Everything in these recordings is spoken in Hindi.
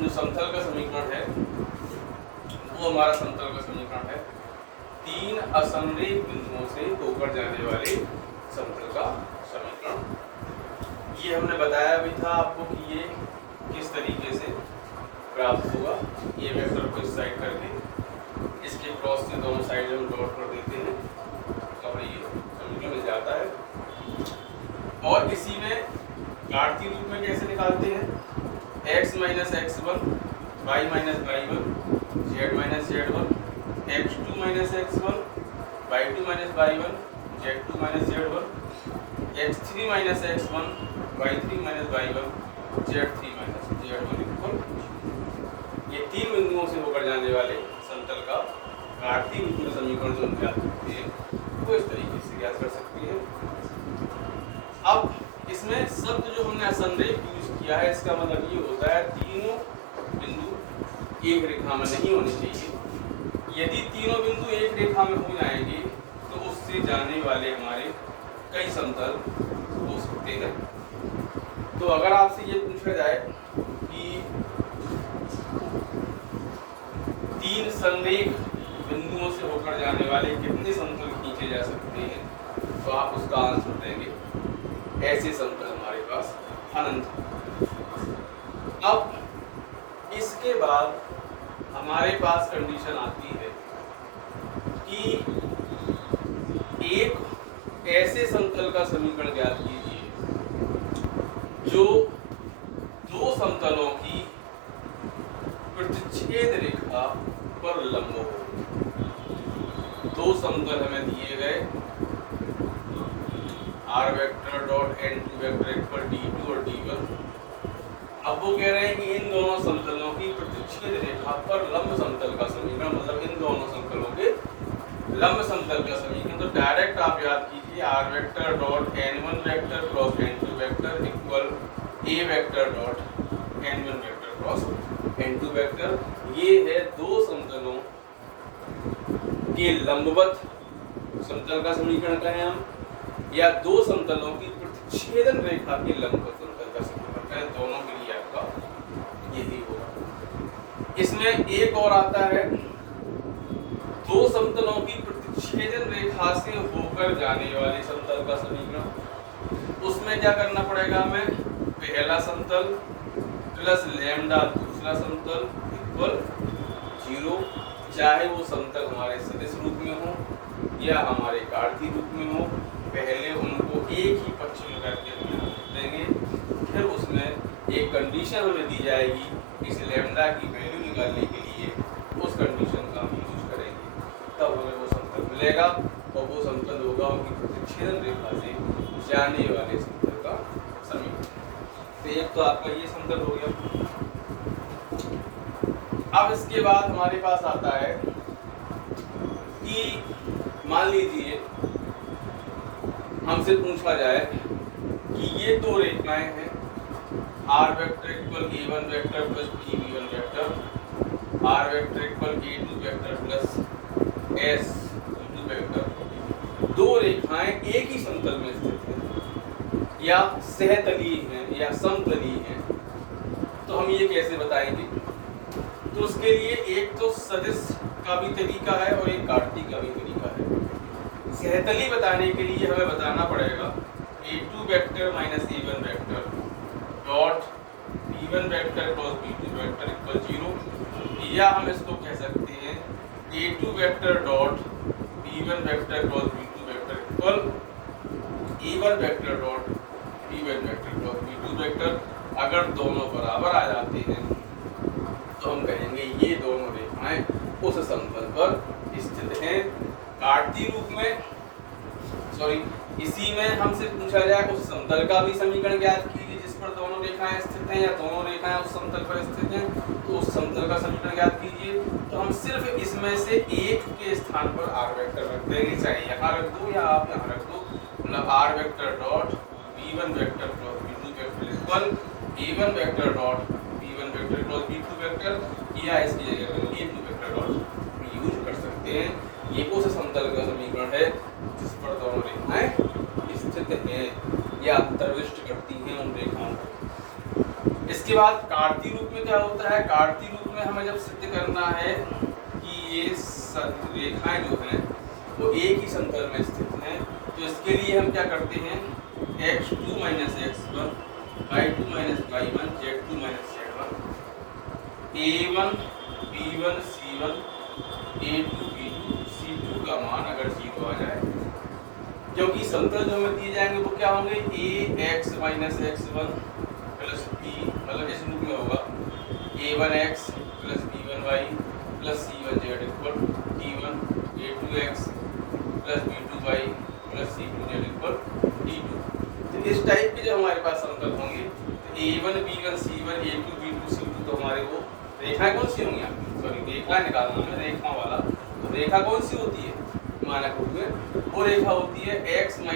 जो समतल का समीकरण है वो हमारा समतल का समीकरण है तीन असमरेख बिंदुओं से होकर जाने वाले समतल का समीकरण। ये हमने बताया भी था आपको कि ये किस तरीके से प्राप्त होगा। ये वेक्टर को इस साइड करके इसके क्रॉस से दोनों साइड हम डॉट कर देते हैं तो हमें ये समीकरण मिल जाता है। और इसी में घातीय रूप में कैसे निकालते हैं, x minus x1 y minus y1 z minus z1 x2 minus x1 y2 minus y1 z2 minus z1 x3 minus x1 y3 minus y1 z3 minus z1 equal. ये तीन बिंदुओं से होकर जाने वाले समतल का घातीय रूप में समीकरण जो हम ज्ञात करते हैं वो इस तरीके से ज्ञात कर सकते हैं। अब इसमें शब्द जो हमने असंरेख यूज किया है इसका मतलब ये होता है तीनों बिंदु एक रेखा में नहीं होने चाहिए। यदि तीनों बिंदु एक रेखा में हो जाएंगे तो उससे जाने वाले हमारे कई समतल हो सकते हैं। तो अगर आपसे ये पूछा जाए कि तीन संरेख बिंदुओं से होकर जाने वाले कितने समतल खींचे जा सकते हैं तो आप उसका आंसर देंगे ऐसे समतल हमारे पास अनंत। अब इसके बाद हमारे पास कंडीशन आती है कि एक ऐसे समतल का समीकरण ज्ञात कीजिए जो दो समतलों की प्रतिच्छेद रेखा पर लंब हो। दो समतल हमें दिए गए r vector dot n2 vector equal d2 और d1। अब वो कह रहे हैं कि इन दोनों समतलों की प्रतिच्छेद रेखा पर लंब समतल का समीकरण, मतलब इन दोनों समतलों के लंब समतल का समीकरण। तो डायरेक्ट आप याद कीजिए r vector dot n1 vector cross n2 vector equal a vector dot n1 vector cross n2 vector. ये है दो समतलों के लंबवत समतल का समीकरण कहें हम, या दो समतलों की प्रतिच्छेदन रेखा के लंबवत समतल का समीकरण कहें। दोनों के लिए आपका यही होगा। इसमें एक और आता है दो समतलों की प्रतिच्छेदन रेखा से होकर जाने वाले समतल का समीकरण। उसमें क्या करना पड़ेगा हमें, पहला समतल प्लस लैम्डा दूसरा समतल इक्वल 0, चाहे वो समतल हमारे सदिश रूप में हो या हमारे घातीय रूप में हो। पहले उनको एक ही पक्ष में करके देंगे, फिर उसमें एक कंडीशन हमें दी जाएगी इस लैम्डा की वैल्यू निकालने के लिए, उस कंडीशन का हम यूज करेंगे, तब हमें वो समतल मिलेगा और वो समतल होगा उनकी प्रतिच्छेदन रेखा से जाने वाले समतल का समीकरण। तो एक तो आपका ये समतल हो गया। अब इसके बाद हमारे पास आता है कि मान लीजिए हमसे पूछा जाए कि ये दो रेखाएं हैं r vector equal a1 vector plus b1 vector, r vector equal a2 vector plus s2 vector. दो रेखाएं एक ही समतल में स्थित हैं या सहतलीय हैं या समतलीय हैं। तो हम ये कैसे बताएंगे, तो उसके लिए एक तो सदिश का भी तरीका है और एक घातीय का भी तरीका है। सहतली बताने के लिए हमें बताना पड़ेगा a2 vector minus a1 vector dot b1 vector cross b2 vector equal 0, या हम इसको कह सकते हैं a2 vector dot b1 vector cross b2 vector equal a1 vector dot b1 vector cross b2 vector. अगर दोनों बराबर आ जाते हैं तो हम कहेंगे ये दोनों रेखाएं उस समतल पर स्थित हैं। घातीय रूप में इसी में हमसे पूछा जाए उस समतल का भी समीकरण ज्ञात कीजिए जिस पर दोनों रेखाएं स्थित हैं या दोनों रेखाएं उस समतल पर स्थित हैं, तो उस समतल का समीकरण ज्ञात कीजिए। तो हम सिर्फ इसमें से एक के स्थान पर r वेक्टर रख देंगे, चाहे यहाँ रख दो या आप यहाँ रख दो, मतलब r vector dot b1 vector cross b2 vector equal a1 vector dot b1 vector cross b2 vector, या इसकी जगह पर a2 वेक्टर डॉट यूज कर सकते हैं। ये उस समतल का समीकरण है जिस पर दोनों रेखाएं स्थित हैं या अंतर्विष्ट करती हैं उन रेखाओं को। इसके बाद कार्तीय रूप में क्या होता है, कार्तीय रूप में हमें जब सिद्ध करना है कि ये रेखाएं जो हैं वो एक ही समतल में स्थित हैं, तो इसके लिए हम क्या करते हैं, x2 - x1 y2 - y1 z2 - z1 a1 b1 c1 a2 b2 c2 का मान अगर 0 आ जाए, क्योंकि समतल जो हमें दिए जाएंगे वो क्या होंगे, ax - x1 प्लस b, मतलब इस रूप में होगा a1x plus b1y plus c1z equal d1 a2x plus b2y plus c2z equal d2। तो इस टाइप के जो हमारे पास समतल होंगे, तो a1 b1 c1 a2 b2 c2 तो हमारे वो रेखाएं कौन सी होंगी, सॉरी रेखा निकालना है, रेखा वाला, तो रेखा कौन सी होती है मानक रूप में, वो रेखा होती है x -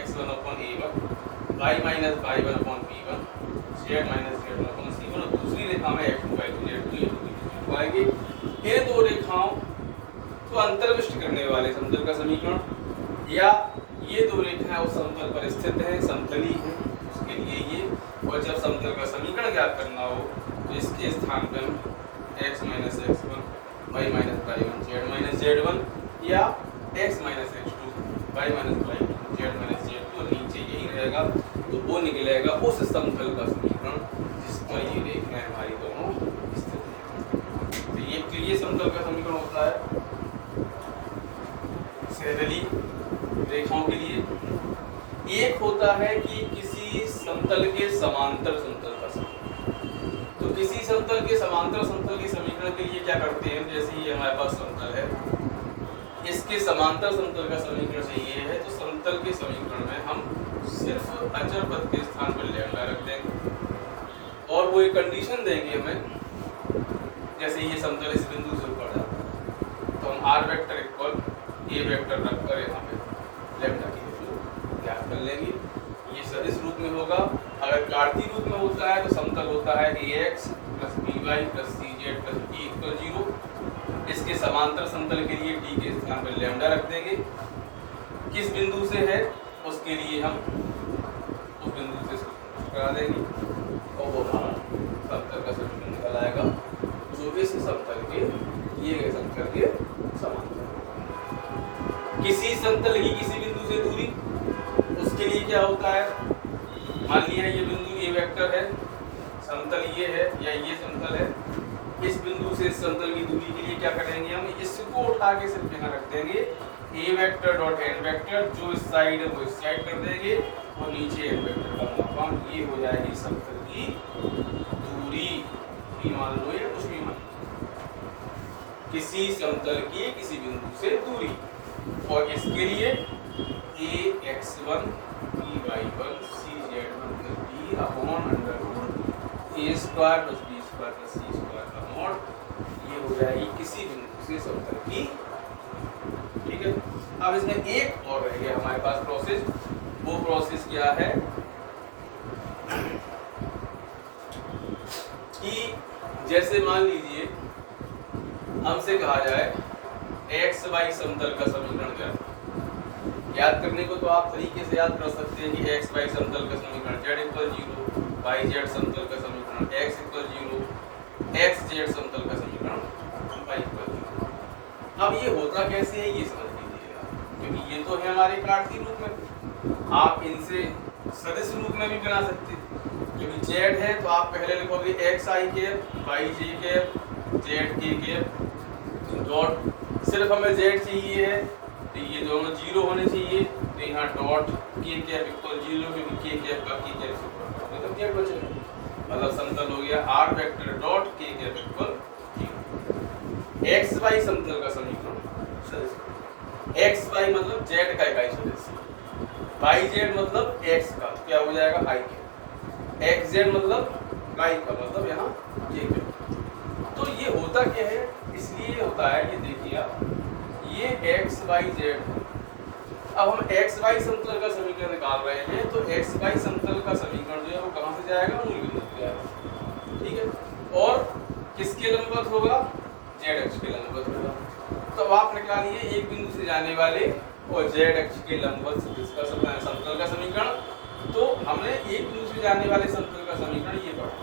x1 upon a1 y - y1 upon b1 z - z1 upon c1, और दूसरी रेखा में x2 y2 z2 a2 b2 आएंगे। इन दो रेखाओं को अंतर्विष्ट करने वाले समतल का समीकरण, या ये दो रेखाएं उस समतल पर स्थित हैं, समतली हैं, उसके लिए ये, और जब समतल का समीकरण ज्ञात करना हो तो इसके स्थान पर हम x - x1 y - y1 z - z1 या x - x2 y - y2 z - z2, और नीचे यही रहेगा, तो वो निकलेगा उस समतल का समीकरण जिस पर ये रेखाएं हमारी दोनों स्थित हैं। तो ये क्लियर समतल का समीकरण होता है सैडली रेखाओं के लिए। एक होता है कि किसी समतल के समांतर समतल का समीकरण, तो किसी समतल के समांतर समतल के समीकरण के लिए क्या करते हैं, जैसे ये हमारे पास समतल है, इसके समांतर समतल का समीकरण चाहिए है, तो समतल के समीकरण में हम सिर्फ अचर पद के स्थान पर लैम्डा रख देंगे, और वो एक कंडीशन देंगे हमें, जैसे ये समतल इस बिंदु से ऊपर जाता है तो हम r vector equal a vector रखकर यहाँ पे लैम्डा की वैल्यू ज्ञात कर लेंगे। ये सदिश रूप में होगा। अगर कार्तीय रूप में होता है तो समतल होता है ax plus by plus cz plus d equal 0। इसके समांतर समतल के लिए d के स्थान पर लैम्डा रख देंगे। किस बिंदु से है उसके लिए हम उस बिंदु से करा देंगे, और वो हमारा समतल का समीकरण निकल आएगा जो इस समतल के दिए गए समतल के समांतर। किसी समतल की किसी बिंदु से दूरी, उसके लिए क्या होता है, मान लिया ये बिंदु ए वेक्टर है, समतल ये है या ये समतल है, इस बिंदु से इस समतल की दूरी के लिए क्या करेंगे, हम इसको उठा के सिर्फ यहाँ रख देंगे, ए वेक्टर डॉट एन वेक्टर, जो इस साइड है वो इस साइड कर देंगे, और नीचे एन वेक्टर का मापांक, ये हो जाएगी समतल की दूरी, मान लो या कुछ भी मान, किसी समतल की किसी बिंदु से दूरी। और इसके लिए ax1 by1 cz1 d upon √a² + b² + c² का मॉड, ये हो जाएगी किसी बिंदु से समतल की। ठीक है, अब इसमें एक और रह गया हमारे पास प्रोसेस, वो प्रोसेस क्या है कि जैसे मान लीजिए हमसे कहा जाए एक्स वाई समतल का समीकरण याद करने को, तो आप तरीके से याद कर सकते हैं कि एक्स वाई समतल का समीकरण z इक्वल 0, वाई जेड समतल का समीकरण x इक्वल 0, एक्स जेड समतल का समीकरण y इक्वल 0। अब ये होता कैसे है ये समझ लीजिएगा, क्योंकि ये तो है हमारे कार्तीय रूप में, आप इनसे सदिश रूप में भी बना सकते हैं। क्योंकि z है तो आप पहले लिखोगे एक्स आई कैप वाई जे कैप जेड के कैप डॉट, सिर्फ हमें z चाहिए है तो ये दोनों 0 होने चाहिए, तो यहाँ डॉट के कैप इक्वल 0, क्योंकि के कैप का के कैप से ऊपर तो z बचेगा, मतलब समतल हो गया r वेक्टर डॉट के कैप इक्वल 0। एक्स वाई समतल का समीकरण, एक्स वाई मतलब z का इकाई सदिश, वाई जेड मतलब x का, तो क्या हो जाएगा i कैप, एक्स जेड मतलब y का, मतलब यहाँ k कैप। तो ये होता क्या है, इसलिए होता है, ये देखिए आप, ये एक्स वाई जेड, अब हम एक्स वाई समतल का समीकरण निकाल रहे हैं, तो एक्स वाई समतल का समीकरण जो है वो कहाँ से जाएगा, मूल बिंदु से जाएगा। ठीक है, और किसके लंबवत होगा, जेड अक्ष के लंबवत होगा। तो अब आप निकालिए एक बिंदु से जाने वाले और जेड अक्ष के लंबवत सदिश का समतल का समीकरण। तो हमने एक बिंदु से जाने वाले समतल का समीकरण ये पढ़ा,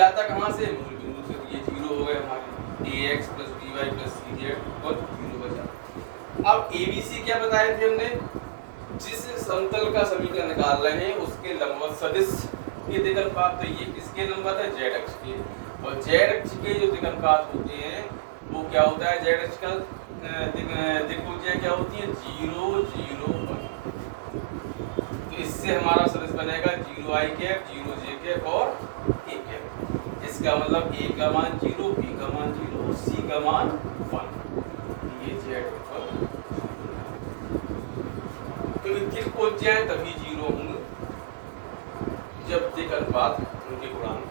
जाता कहाँ से, मूल बिंदु से, तो ये 0 हो गए हमारे, ax plus by plus cz और 0 बचा। अब abc क्या बताए थे हमने, जिस समतल का समीकरण निकाल रहे हैं उसके लंबवत सदिश के दिगनुपात, तो ये किसके लंबवत है, z अक्ष के, और z अक्ष के जो दिगनुपात होते हैं वो क्या होता है, z अक्ष का दिक्भुज क्या होती है, 0 0 1। तो इससे हमारा सदिश बनेगा 0i कैप 0j कैप और k कैप। इसका मतलब a का मान 0, b का मान 0 और c का मान 1। ये z पर तो इक्किल पहुंच जाए तभी 0 होंगे जब दिगनुपात उनके गुणांक।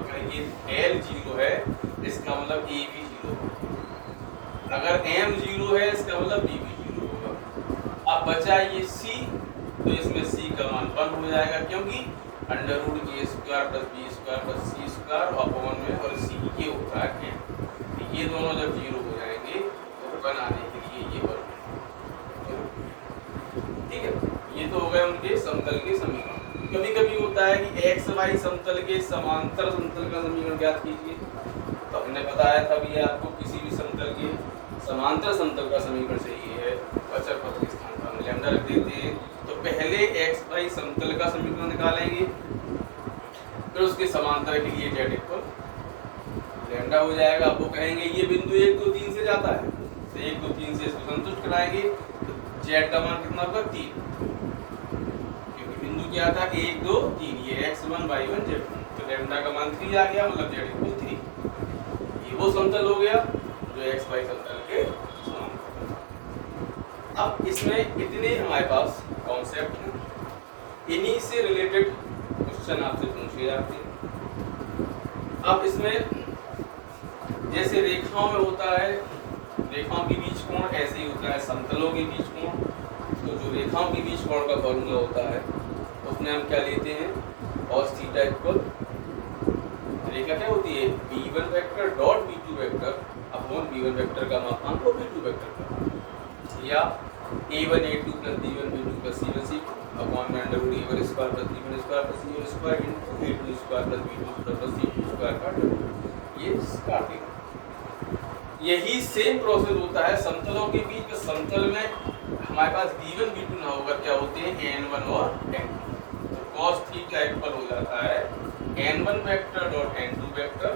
अगर ये l 0 है इसका मतलब a भी 0 होगा, अगर m 0 है इसका मतलब b भी 0 होगा। अब बचा ये c, तो इसमें c का मान 1 हो जाएगा, क्योंकि under root a square plus b square plus c square upon में और c ये होता है m। ये दोनों जब 0 हो जाएंगे तो बनाने के लिए ये बन, ठीक है। ये तो हो गए उनके समतल के समीकरण। कभी कभी होता है कि एक्स वाई समतल के समांतर समतल का समीकरण ज्ञात कीजिए, तो हमने बताया था भी आपको किसी भी समतल के समांतर समतल का समीकरण चाहिए है, अचर पद के स्थान पर हम लैम्डा रख देते हैं। तो पहले एक्स वाई समतल का समीकरण निकालेंगे, फिर उसके समांतर के लिए z इक्वल लैम्डा हो जाएगा। अब वो कहेंगे ये बिंदु 1 2 3 से जाता है, तो 1 2 3 से इसको संतुष्ट कराएंगे, तो z का मान कितना होगा 3, क्योंकि बिंदु क्या था 1 2 3, ये x1 y1 z1, तो लैम्डा का मान 3 आ गया, मतलब z इक्वल 3। ये वो समतल हो गया जो x y समतल के समांतर। अब इसमें इतने हमारे पास कॉन्सेप्ट हैं, इन्हीं से रिलेटेड क्वेश्चन आपसे पूछे जाते हैं। अब इसमें जैसे रेखाओं में होता है, रेखाओं के बीच कोण, ऐसे ही होता है समतलों के बीच कोण। तो जो रेखाओं के बीच कोण का फॉर्मूला होता है उसमें हम क्या लेते हैं, cos थीटा इक्वल, रेखा क्या होती है b1 vector dot b2 vector upon b1 vector का मापांक और b2 वेक्टर का, या a1 a2 plus b1 b2 plus c1 c2 upon में under root a1 square plus b1 square plus c1 square into a2 square plus b2 square plus c2 square का ये काटेगा। यही सेम प्रोसेस होता है समतलों के बीच में। समतल में हमारे पास b1 b2 ना होगा, क्या होते हैं n1 और n2, तो cos थीटा इक्वल हो जाता है n1 vector dot n2 vector,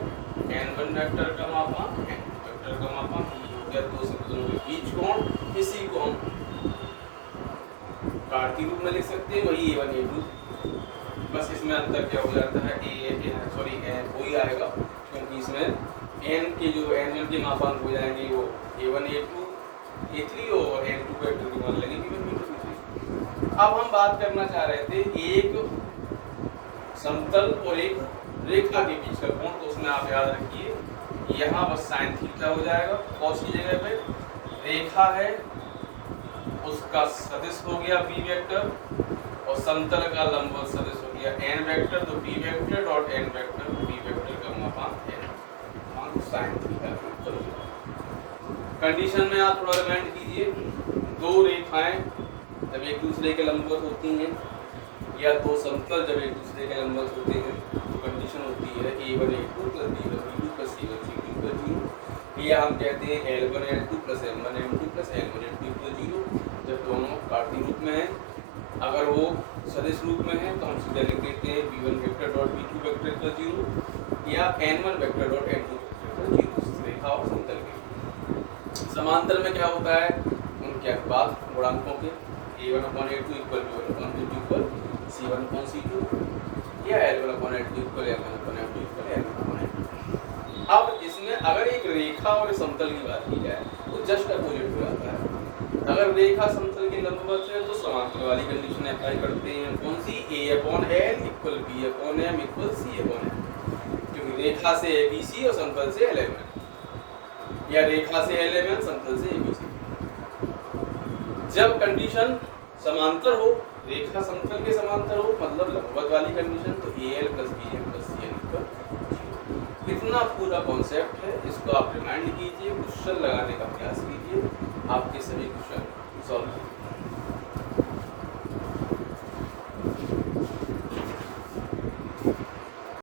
n1 vector का मापांक n2 वेक्टर का मापांक, ये हो गया दो समतलों के बीच कोण। इसी को हम कार्ड के रूप में लिख सकते हैं, वही a1 a2, बस इसमें अंतर क्या हो जाता है वही आएगा, क्योंकि इसमें n के जो n1 के मापांक हो जाएंगे वो a1 a2 a3 और n2 वेक्टर के मान लगेंगे b1 b2 b3। अब हम बात करना चाह रहे थे एक समतल और एक रेखा के बीच का कोण, तो उसमें आप याद रखिए यहाँ बस साइन थीटा हो जाएगा, cos की जगह पे रेखा है उसका सदिश हो गया b वेक्टर और समतल का लंबवत सदिश हो गया n वेक्टर, तो b vector dot n vector, b vector का मापांक n मान sin थीटा। कंडीशन में आप थोड़ा रिमाइंड कीजिए, दो रेखाएं जब एक दूसरे के लंबवत होती हैं या दो समतल जब एक दूसरे के लंबवत होते हैं तो कंडीशन होती है a1 a2 plus b1 b2 plus c1 c2 plus 0, या हम कहते हैं l1 l2 plus m1 m2 plus l1 l2 plus 0। जब दोनों कार्तीय रूप में हैं, अगर वो सदिश रूप में है तो हम सीधे लिख देते हैं b1 vector dot b2 vector plus 0 या n1 vector dot n2 vector plus 0। रेखा और समतल के समांतर में क्या होता है, उनके अनुपात गुणांकों के a1 upon a2 equal b1 upon b2 equal c1 upon c2 या l1 upon l2 equal l1 upon l2 equal l1 upon l2। अब इसमें अगर एक रेखा और समतल की बात की जाए तो जस्ट अपोजिट हो जाता है। अगर रेखा समतल के लंबवत है तो समांतर वाली कंडीशन अप्लाई करते हैं, कौन सी, a upon l equal b upon m equal c upon m, क्योंकि रेखा से abc और समतल से lmn, या रेखा से lmn समतल से abc। जब कंडीशन समांतर हो, रेखा समतल के समांतर हो, मतलब लंबवत वाली कंडीशन, तो al plus bm plus cn equal 0। इतना पूरा कॉन्सेप्ट है, इसको आप रिमाइंड कीजिए, क्वेश्चन लगाने का प्रयास कीजिए, आपके सभी क्वेश्चन सॉल्व